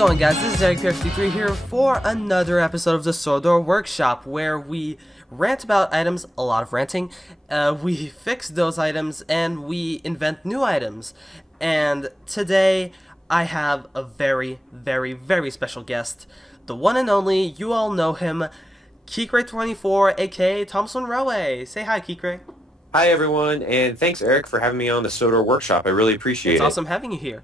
going, guys? This is Keekre24 here for another episode of the Sodor Workshop, where we rant about items, a lot of ranting, we fix those items, and we invent new items. And today, I have a very, very, very special guest, the one and only, you all know him, Keekre24, aka ThomasWoodenRailway. Say hi, Keekre. Hi, everyone, and thanks, Eric, for having me on the Sodor Workshop. I really appreciate it. It's awesome having you here.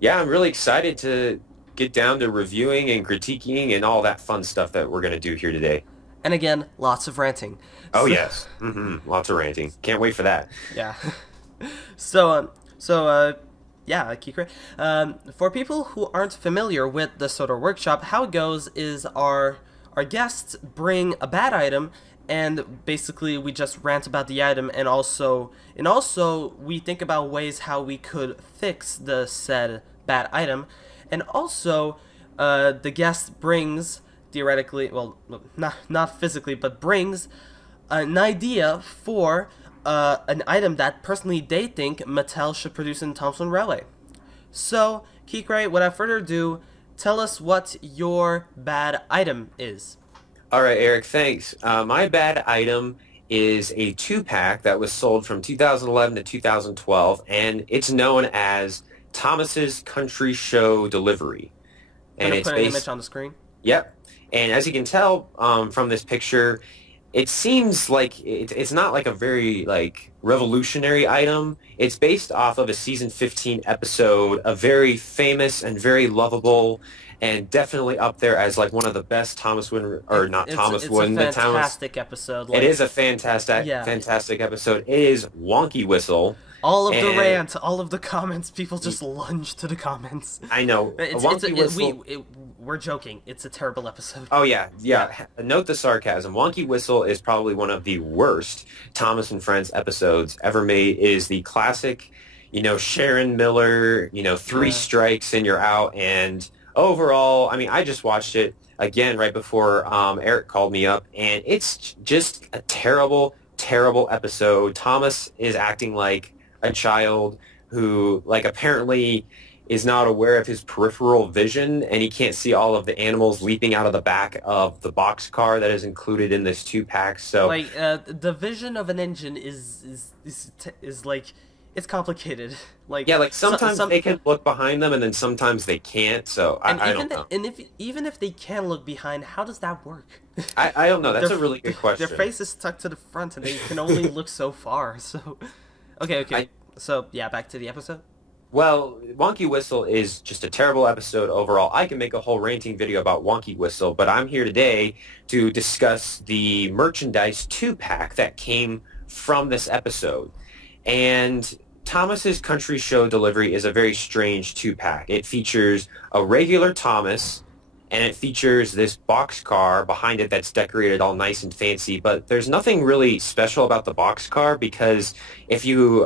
Yeah, I'm really excited to get down to reviewing and critiquing and all that fun stuff that we're going to do here today. And again, lots of ranting. Oh, yes. Lots of ranting. Can't wait for that. Yeah. Yeah, Keekre. For people who aren't familiar with the Sodor Workshop, how it goes is our guests bring a bad item, and basically we just rant about the item, and also we think about ways how we could fix the said bad item, and also the guest brings, theoretically, well, not physically, but brings an idea for an item that personally they think Mattel should produce in ThomasWoodenRailway. So, Keekre, without further ado, tell us what your bad item is. All right, Eric, thanks. My bad item is a 2-pack that was sold from 2011 to 2012, and it's known as Thomas's Country Show Delivery. And it's put an image on the screen? Yep. And as you can tell from this picture, it seems like it's not like a very revolutionary item. It's based off of a season 15 episode, a very famous and very lovable, and definitely up there as one of the best Thomas Wooden, or not Thomas Wooden. It's a fantastic episode. It is a fantastic episode. It is Wonky Whistle. All of the rant, all of the comments, people just lunge to the comments. I know. We're joking. It's a terrible episode. Oh, yeah. Note the sarcasm. Wonky Whistle is probably one of the worst Thomas and Friends episodes ever made. It is the classic, Sharon Miller, 3 strikes and you're out. And overall, I mean, I just watched it again right before Eric called me up, and it's just a terrible, terrible episode. Thomas is acting like a child who, apparently is not aware of his peripheral vision, and he can't see all of the animals leaping out of the back of the boxcar that is included in this 2-pack. So, the vision of an engine is it's complicated. Sometimes they can look behind them, and then sometimes they can't. So I don't know. And even if they can look behind, how does that work? I don't know. That's a really good question. Their face is stuck to the front, and they can only look so far. So, okay. So yeah, back to the episode. Well, Wonky Whistle is just a terrible episode overall. I can make a whole ranting video about Wonky Whistle, but I'm here today to discuss the merchandise 2-pack that came from this episode. And Thomas's Country Show Delivery is a very strange 2-pack. It features a regular Thomas, and it features this boxcar behind it that's decorated all nice and fancy, but there's nothing really special about the boxcar, because if you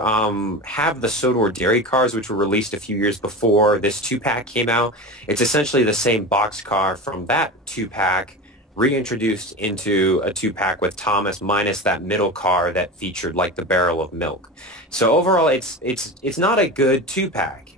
have the Sodor Dairy cars, which were released a few years before this 2-pack came out, it's essentially the same boxcar from that 2-pack reintroduced into a 2-pack with Thomas, minus that middle car that featured the barrel of milk. So overall, it's not a good 2-pack.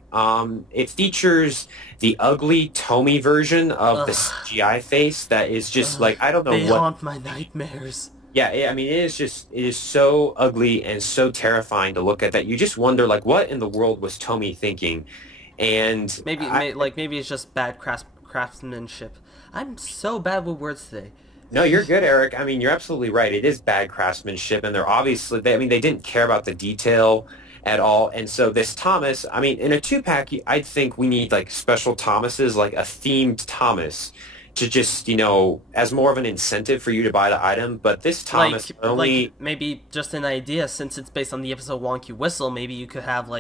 It features the ugly Tommy version of the CGI face that is just I don't know what. They haunt my nightmares. Yeah, I mean, it is so ugly and so terrifying to look at that you just wonder what in the world was Tommy thinking, and maybe it's just bad craftsmanship. I'm so bad with words today. No, you're good, Eric. I mean, you're absolutely right. It is bad craftsmanship, and they're obviously they didn't care about the detail at all. And so this Thomas, I mean, in a 2-pack, I'd think we need special Thomases, a themed Thomas, to just as more of an incentive for you to buy the item. But this Thomas maybe just an idea, since it's based on the episode Wonky Whistle. Maybe you could have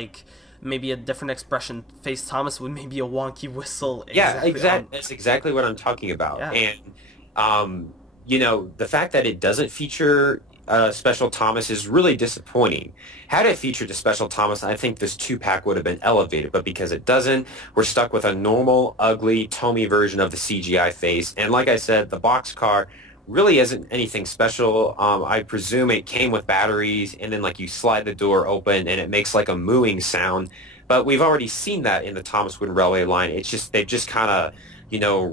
maybe a different expression face Thomas with maybe a Wonky Whistle. Yeah, exactly. That's exactly what I'm talking about. Yeah. And the fact that it doesn't feature Special Thomas is really disappointing. Had it featured a Special Thomas, I think this 2-pack would have been elevated, but because it doesn't, we're stuck with a normal, ugly Tommy version of the CGI face. And like I said, the boxcar really isn't anything special. I presume it came with batteries, and then you slide the door open and it makes a mooing sound. But we've already seen that in the Thomas Wooden Railway line. It's just they've just kind of,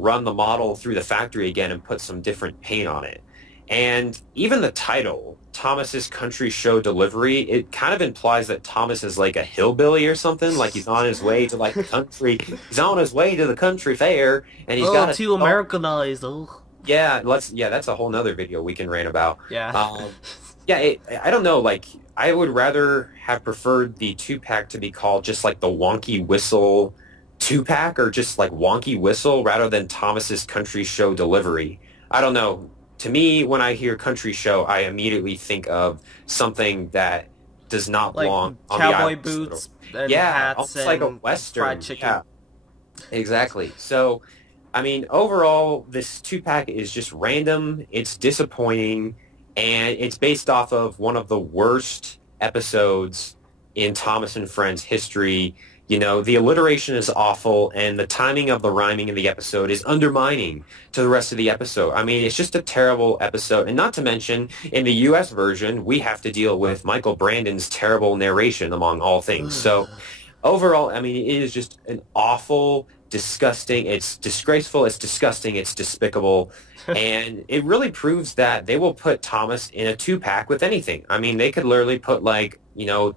run the model through the factory again and put some different paint on it. And even the title, Thomas's Country Show Delivery, it kind of implies that Thomas is like a hillbilly or something, like he's on his way to like the country. He's on his way to the country fair, and he's got too Americanized. Yeah, that's a whole nother video we can rant about. Yeah. I don't know, like, I would rather have preferred the 2-pack to be called just like the Wonky Whistle 2-pack, or just like Wonky Whistle, rather than Thomas's Country Show Delivery. I don't know. To me, when I hear country show, I immediately think of something that does not belong on the cowboy island. boots and hats almost and like a Western. fried chicken. Yeah, exactly. So, I mean, overall, this 2-pack is just random. It's disappointing, and it's based off of one of the worst episodes in Thomas and Friends history. The alliteration is awful, and the timing of the rhyming in the episode is undermining to the rest of the episode. I mean, it's just a terrible episode. And not to mention, in the U.S. version, we have to deal with Michael Brandon's terrible narration, among all things. So, overall, I mean, it is just an awful, disgusting, it's disgraceful, it's disgusting, it's despicable. And it really proves that they will put Thomas in a 2-pack with anything. I mean, they could literally put,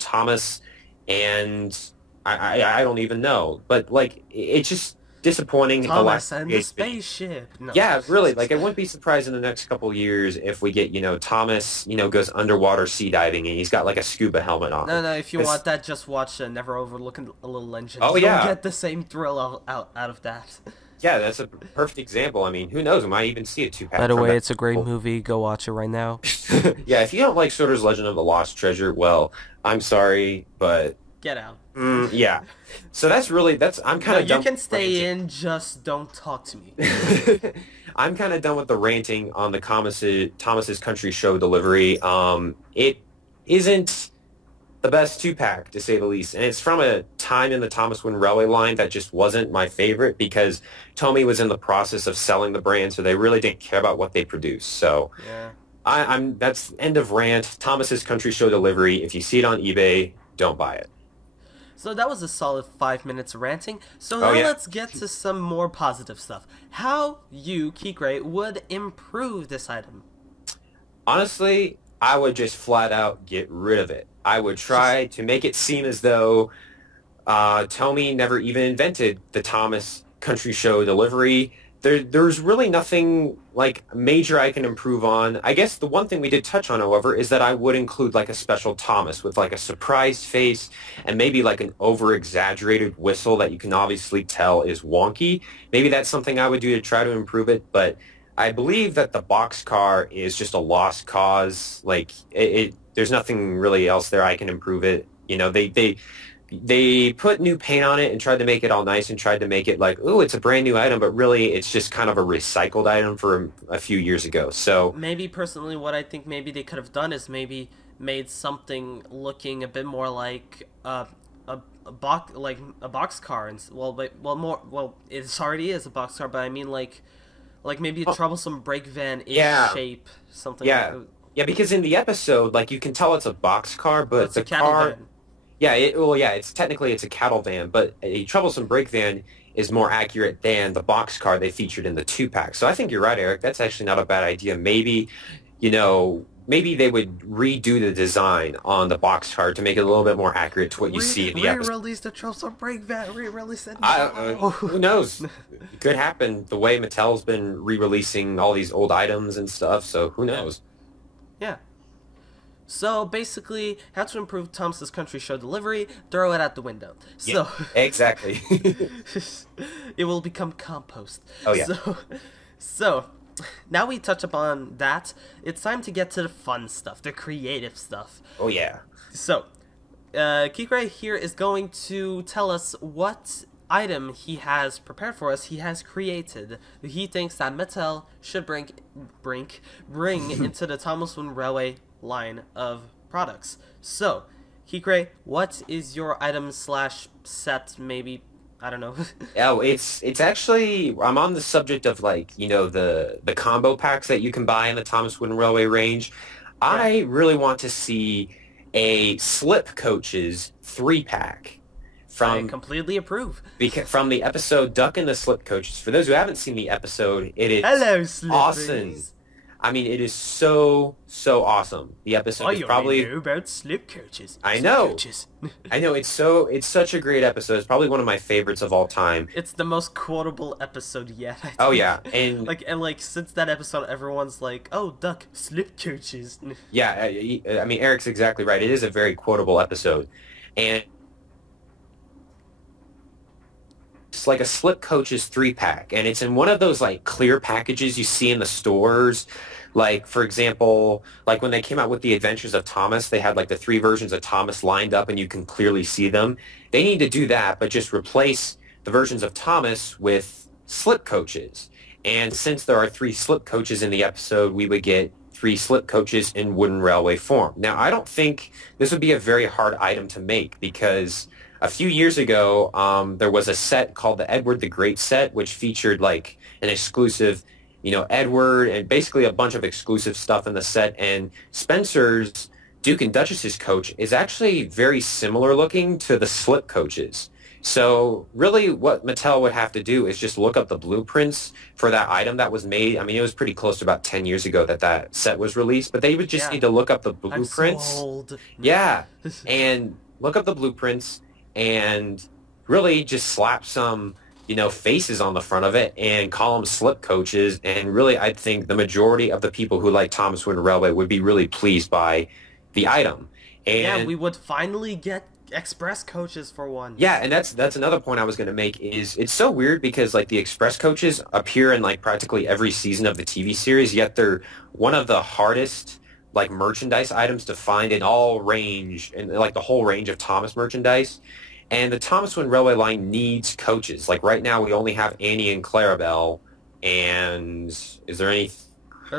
Thomas and... I don't even know, but it's just disappointing. Thomas and the spaceship. No. Yeah, really. I wouldn't be surprised in the next couple of years if we get Thomas goes underwater sea diving and he's got a scuba helmet on. No. If you want that, just watch Never Overlooking a Little Engine. Oh, You'll yeah. get the same thrill out of that. Yeah, that's a perfect example. I mean, who knows? We might even see a 2-pack. By the way, it's a great movie. Go watch it right now. Yeah, if you don't like Sodor's Legend of the Lost Treasure, well, I'm sorry, but get out. Yeah. So I'm kind of done. You can stay in, just don't talk to me. I'm kind of done with the ranting on the Thomas's Country Show Delivery. It isn't the best 2-pack, to say the least. And it's from a time in the Thomas Wooden Railway line that just wasn't my favorite, because Tomy was in the process of selling the brand, so they really didn't care about what they produced. So yeah. That's end of rant. Thomas's Country Show Delivery. If you see it on eBay, don't buy it. So that was a solid 5 minutes ranting. So now let's get to some more positive stuff. How you, Keekre, would improve this item? Honestly, I would just flat out get rid of it. I would try to make it seem as though Tomy never even invented the Thomas Country Show Delivery. There's really nothing major I can improve on. I guess the one thing we did touch on, however, is that I would include a special Thomas with a surprised face and maybe an over-exaggerated whistle that you can obviously tell is wonky. Maybe that's something I would do to try to improve it, but I believe that the boxcar is just a lost cause. There's nothing really else there I can improve it. They put new paint on it and tried to make it all nice and tried to make it ooh, it's a brand new item, but really it's just kind of a recycled item from a few years ago. So maybe personally what I think maybe they could have done is maybe made something looking a bit more like a boxcar, and it already is a boxcar, but I mean maybe a troublesome brake van-ish shape, something. Yeah, because in the episode, you can tell it's a boxcar, but it's a cattle van. Yeah, it's technically a cattle van, but a troublesome brake van is more accurate than the boxcar they featured in the 2-pack. So I think you're right, Eric. That's actually not a bad idea. Maybe, maybe they would redo the design on the boxcar to make it a little bit more accurate to what you see in the episode. Re-release the troublesome brake van. Re-release it. Who knows? It could happen. The way Mattel's been re-releasing all these old items and stuff. So who knows? Yeah. So basically, how to improve Thomas's Country Show Delivery, throw it out the window. Yeah, exactly. It will become compost. Oh, yeah. So, now we touch upon that, it's time to get to the fun stuff, the creative stuff. Oh, yeah. So, Keekre here is going to tell us what item he has prepared for us, he has created, he thinks that Mattel should bring into the Thomas Wooden Railway line of products. So, Keekre, what is your item slash set, maybe? I don't know. Oh, it's actually, I'm on the subject of the combo packs that you can buy in the Thomas Wooden Railway range. Yeah. I really want to see a Slip Coaches 3-pack I completely approve. From the episode Duck and the Slip Coaches. For those who haven't seen the episode, it is awesome. I mean, it is so awesome. The episode is probably know about slip coaches. I know. I know, it's such a great episode. It's probably one of my favorites of all time. It's the most quotable episode yet. I think. Oh yeah, and since that episode, everyone's like, "Oh, Duck, slip coaches." Yeah, I mean, Eric's exactly right. It is a very quotable episode, and it's like a Slip Coaches 3-pack, and it's in one of those like clear packages you see in the stores. Like, for example, like when they came out with the Adventures of Thomas, they had like the 3 versions of Thomas lined up and you can clearly see them. They need to do that, but just replace the versions of Thomas with Slip Coaches. And since there are 3 Slip Coaches in the episode, we would get 3 Slip Coaches in wooden railway form. Now, I don't think this would be a very hard item to make because a few years ago, there was a set called the Edward the Great set, which featured like an exclusive, Edward and basically a bunch of exclusive stuff in the set. And Spencer's Duke and Duchess's coach is actually very similar looking to the Slip Coaches. So really what Mattel would have to do is just look up the blueprints for that item that was made. I mean, it was pretty close to about 10 years ago that set was released, but they would just need to look up the blueprints. I'm so old. Yeah, and look up the blueprints and really just slap some faces on the front of it and call them Slip Coaches. And really, I think the majority of the people who like Thomas Wooden Railway would be really pleased by the item. And yeah, we would finally get express coaches for one. Yeah, and that's another point I was going to make is it's so weird because like the express coaches appear in like practically every season of the TV series, yet they're one of the hardest like merchandise items to find in all range and like the whole range of Thomas merchandise. And the Thomas Wooden Railway line needs coaches. Like right now, we only have Annie and Clarabelle. And is there any?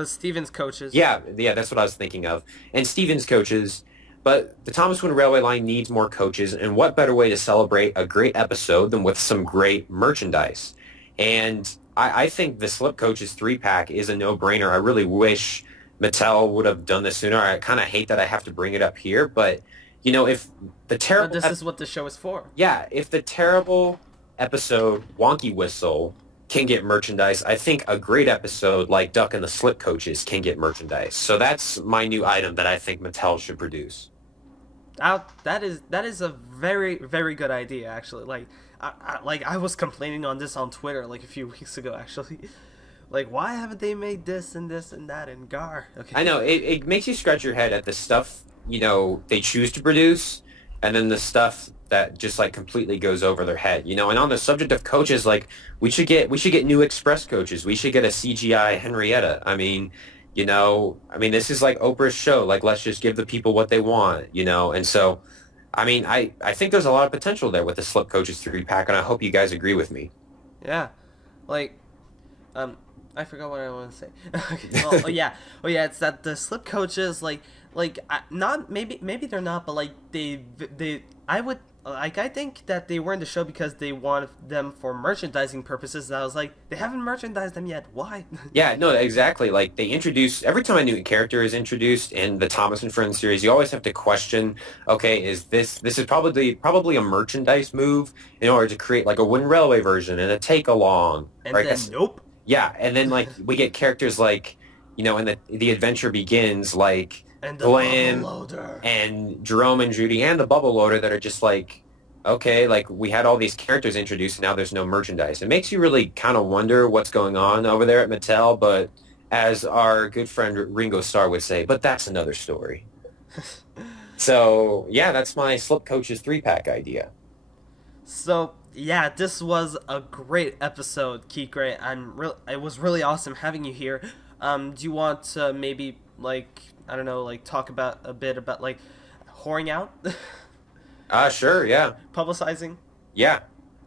Stevens coaches. Yeah, that's what I was thinking of. And Stevens coaches. But the Thomas Wooden Railway line needs more coaches. And what better way to celebrate a great episode than with some great merchandise? And I think the Slip Coaches 3-pack is a no-brainer. I really wish Mattel would have done this sooner. I kind of hate that I have to bring it up here, but if the terrible... But this is what the show is for. Yeah, if the terrible episode Wonky Whistle can get merchandise, I think a great episode like Duck and the Slip Coaches can get merchandise. So that's my new item that I think Mattel should produce. That is a very, very good idea, actually. I was complaining on this on Twitter like a few weeks ago, actually. Like, why haven't they made this and that and Gar? Okay. I know, it makes you scratch your head at the stuff they choose to produce, and then the stuff that just like completely goes over their head, And on the subject of coaches, like we should get new express coaches. We should get a CGI Henrietta. I mean, this is like Oprah's show. Like, let's just give the people what they want, And so, I mean, I think there's a lot of potential there with the Slip Coaches 3-pack, and I hope you guys agree with me. Yeah, like, I forgot what I want to say. Okay, yeah, it's that the Slip Coaches, not maybe they're not, but like I think that they were in the show because they wanted them for merchandising purposes. And I was like, they haven't merchandised them yet. Why? Yeah, no, exactly. Like they introduce every time a new character is introduced in the Thomas and Friends series, you always have to question, okay, is this is probably a merchandise move in order to create like a wooden railway version and a take along. And then nope. Yeah, and then like we get characters like, and the adventure begins like and the Glenn bubble loader and Jerome and Judy and the bubble loader that are just like, okay, like we had all these characters introduced and now there's no merchandise. It makes you really kind of wonder what's going on over there at Mattel, but as our good friend Ringo Starr would say, but that's another story. So, yeah, that's my Slip Coaches 3-pack idea. So, yeah, this was a great episode, Keekre. It was really awesome having you here. Do you want to maybe, like, I don't know, like, talk about a bit about, like, whoring out? Sure, yeah. Publicizing? Yeah.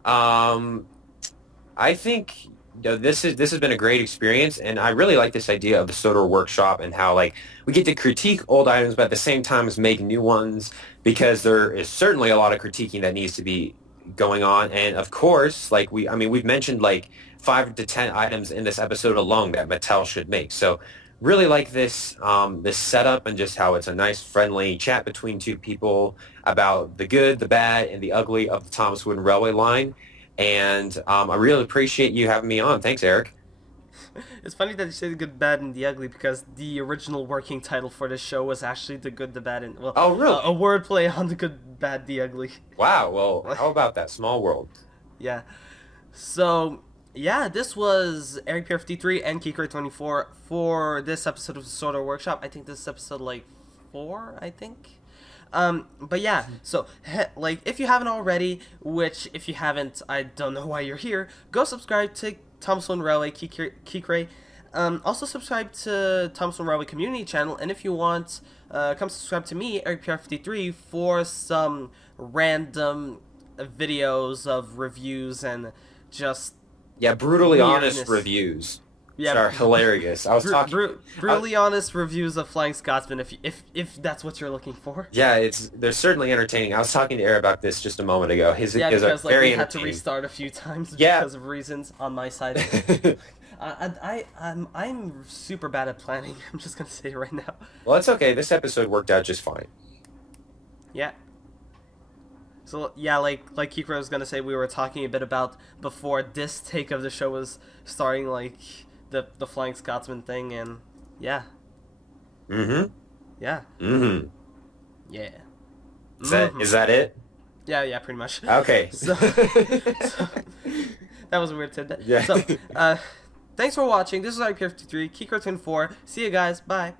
I think this has been a great experience, and I really like this idea of the Sodor Workshop and how, like, we get to critique old items, but at the same time make new ones, because there is certainly a lot of critiquing that needs to be going on. And of course, like we've mentioned like 5 to 10 items in this episode alone that Mattel should make. So really like this setup and just how it's a nice friendly chat between two people. about the good, the bad, and the ugly of the Thomas Wooden Railway line. And I really appreciate you having me on. Thanks, Eric. It's funny that you say the good, bad, and the ugly, because the original working title for this show was actually the good, the bad, and, well, oh, really? A wordplay on the good, bad, the ugly. Wow, well, how about that? Small world. Yeah. So, yeah, this was Eric Pierre53 and Keekre24 for this episode of the Sodor Workshop. I think this is episode, like, 4, I think. But yeah, so, like, if you haven't already, which, if you haven't, I don't know why you're here, go subscribe to Thomas Wooden Railway, Keekre. Also subscribe to Thomas Wooden Railway community channel, and if you want, come subscribe to me, Eric Pierre53, for some random videos of reviews and just brutally weirdness. Honest reviews. Yeah, are hilarious. I was brutally honest reviews of Flying Scotsman, if that's what you're looking for. Yeah, they're certainly entertaining. I was talking to Eric about this just a moment ago. Because like, we had to restart a few times because of reasons on my side. I'm super bad at planning. I'm just gonna say it right now. Well, it's okay. This episode worked out just fine. Yeah. So yeah, like Keekre was gonna say, we were talking a bit about before this take of the show was starting, like the Flying Scotsman thing, and yeah. Mm-hmm. Yeah. Mm-hmm. Yeah. Is that it? Yeah, pretty much. Okay. So that was a weird tidbit. Yeah. So, thanks for watching. This is Keekre53, Keekre24. See you guys. Bye.